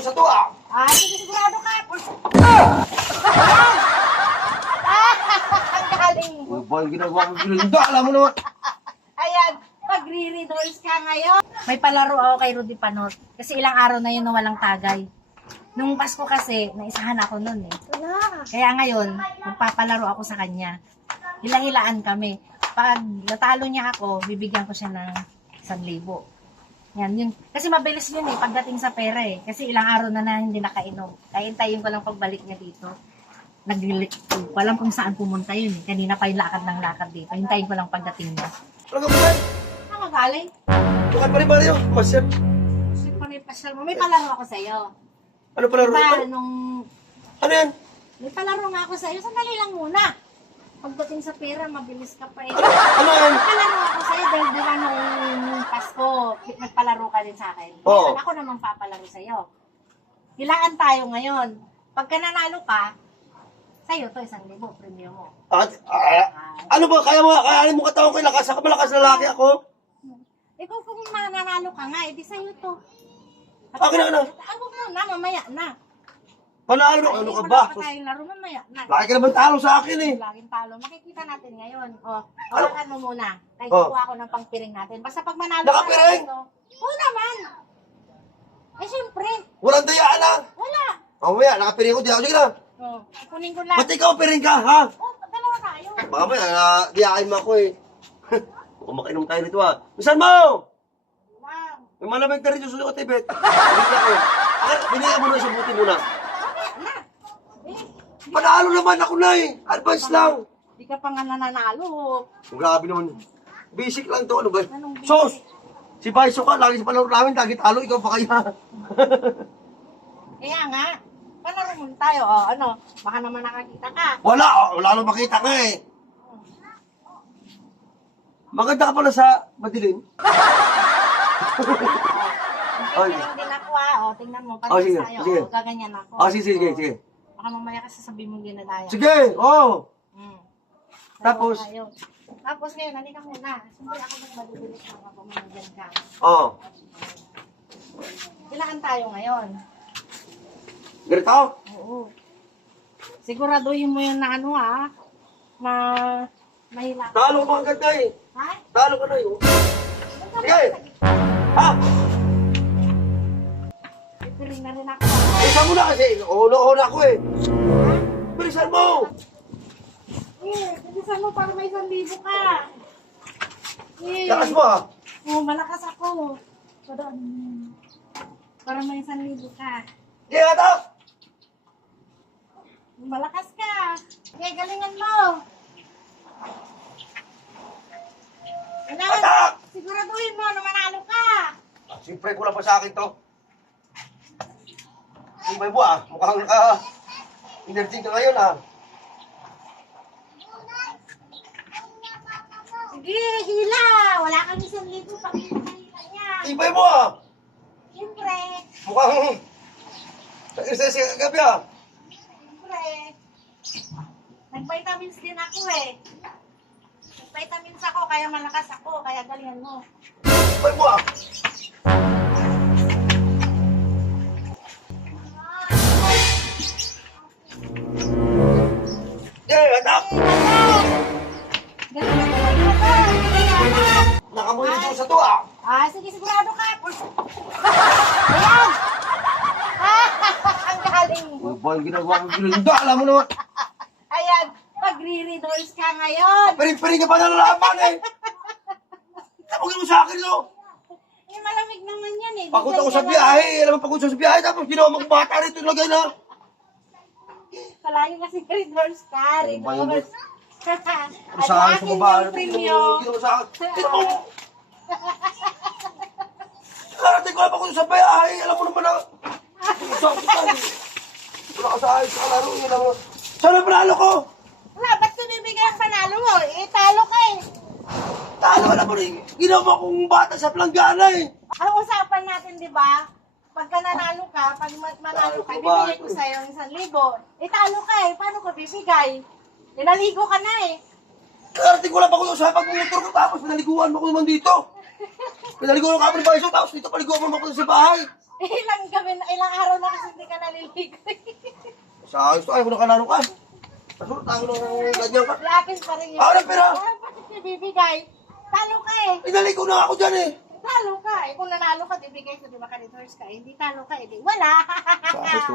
dito sa to ah. Sige, sigurado ka. Ang galing mo. Ano ba yung ginagawa ko gilinda? Alam mo naman. Ayan, magre-redoors ka ngayon. May palaro ako kay Rudy Panot. Kasi ilang araw na yun na walang tagay. Nung Pasko kasi, naisahan ako nun eh. Kaya ngayon, magpapalaro ako sa kanya. Hila-hilaan kami. Pag natalo niya ako, bibigyan ko siya ng 1,000. Yan, yun. Kasi mabilis yun eh, pagdating sa pera eh. Kasi ilang araw na hindi nakainom. Kaya hintayin ko lang pagbalik niya dito. Walang kung saan pumunta yun eh. Kanina pa yung lakad ng lakad dito. Hintayin ko lang pagdating niya. Ano ka ba? Saan ka galing? Bukan pa rin ba rin yun? Masyal. Sige pa may pasyal mo. May palaro ako sa'yo. Ano pala rin? Diba, nung... Ano yan? May palaro nga ako sa'yo. Sandali lang muna. Pagdating sa pera, mabilis ka pa eh. Ano yan? May palaro ako sa'yo dahil diba nung Pasko, nagpalaro ka din sa akin. Oo. Ngayon, ako naman papalaro sa'yo. Hilaan tayo ngayon. Pagka nanalo ka, sa'yo to 1,000, premium mo. Ano ba? Kaya mo katawan ko yung lakas. Ako malakas na lalaki ako. Ikaw kung nanalo ka nga, edi sa'yo to. Akin na, ano? Ako muna, mamaya na. Panalo mo. Ano ka ba? Wala pa tayong laro, mamaya na. Laki ka naman talo sa akin eh. Laging talo. Makikita natin ngayon. Hawakan mo muna. Kahit Oh. kuha ako ng pangpiring natin. Basta pag manalo Nakapiring? Oo naman. Eh, siyempre. Walang dayaan ah. Wala. Mamaya, nakapiring ko. Di ako. Sige na. Kunin ko lang. Ba't ikaw piring ka, ha? Dalawa tayo. Baka ba, diyakin mo ako eh. Kung makainom tayo nito ah. Misan mo! Wow. May malamig na rin yung susunod ko, Tibet. Bigla ko. Binigyan mo na sa buti muna. Na. Panalo naman ako na eh. Advance lang. Di ka pa nga nananalo. Grabe naman. Basic lang to. Ano ba? Anong basic? Sos! Si Baiso ka, lagi sa palaro namin, lagi talo, ikaw pa kaya. Kaya nga. Palaro muna tayo. Baka naman nakakita ka. Wala nang makita nga eh. Maganda ka pala sa madilim. Tingnan din ako tingnan mo. Oh, sige, Parang tayo. sige. Gaganyan ako. Sige. Baka mamaya kasi sabihin mo ginadaya. Sige, oh. Dalawa Tapos? tayo. Tapos ngayon, halika muna. Siyempre ako magbadudulis lang ako managyan ka. Oh. Kailangan tayo ngayon. Ganito? Oo. Siguraduhin mo yun na mahila. Talo ka agad na eh. Ha? Talo ka na eh. Sige. Ha? Pipiling na rin ako. Bilisan mo na kasi. Una ako eh. Bilisan mo. Bilisan mo para may 1,000 ka. Lakas mo ha. Malakas ako. Para may 1,000 ka. Sige, atak. Malakas ka. Kaya galingan mo. Atak! Siguraduhin mo na manalo ka. Siyempre kulang pa sa akin to. Ibay mo ah. Mukhang energy ka ngayon ah. Sige, hila. Wala kang 1,000 pakita kanina niya. Ibay mo ah. Siyempre. Mukhang nag-exercise ka kagabi ah. Siyempre. Nag-vitamins din ako eh. Nag-vitamins ako, kaya malakas ako. Kaya galingan mo. Ibay mo ah. Atak! Galingan mo. Galingan mo. Nakamulit ko sa to ah. Sige, sigurado ka. Ayan! Ang galing mo. Ano ba yung ginagawa ko gilinda? Alam mo naman. Ayan, magre-redoors ka ngayon. Piring-piring ka pa nalalaman eh. Tapos mo sa akin no. Malamig naman yan eh. Pagod ako sa biyahe. Alam mo pagod sa biyahe. Tapos ginawa mong bata rito. Lagay na. Palagi kasi redoors ka. Ano ba yun? Redoors. At Sa akin sa akin baba. yung premium. Ginawa sa akin. Ginawa mo. Narating ko lang pagod sa biyahe. Alam mo naman na. Sakit ka. Wala ka sa ayos sa kalaro. Alam mo. Saan ang panalo ko? Wala, ba't ko bibigay ang panalo mo? Talo ka eh. Talo ka na mo rin. Ginawa kong bata sa planggana eh. Ang usapan natin, di ba? Pagka nanalo ka, pag manalo ka, bibigay ko sa'yo ng 1,000. Talo ka eh. Paano ko bibigay? Naligo ka na eh. Narating ko lang pagod sa pagmumotor ko. Tapos pinaliguan mo ko naman dito. Pinaliguan ko kami ng Baiso. Tapos dito paliguan mo naman ko sa bahay. Ilang araw na kasi hindi ka naliligo. Sa ayos to, ayaw ko nakalaro ka. Pasurot ako nung ganyan ka. Lakin pa rin yun. Ako na pera. Bakit niya bibigay? Talo ka eh. Inaligo na ako dyan eh. Talo ka eh. Kung nanalo ka, bibigay sa 5 ka, hindi talo ka eh. Di wala. Sa ayos to.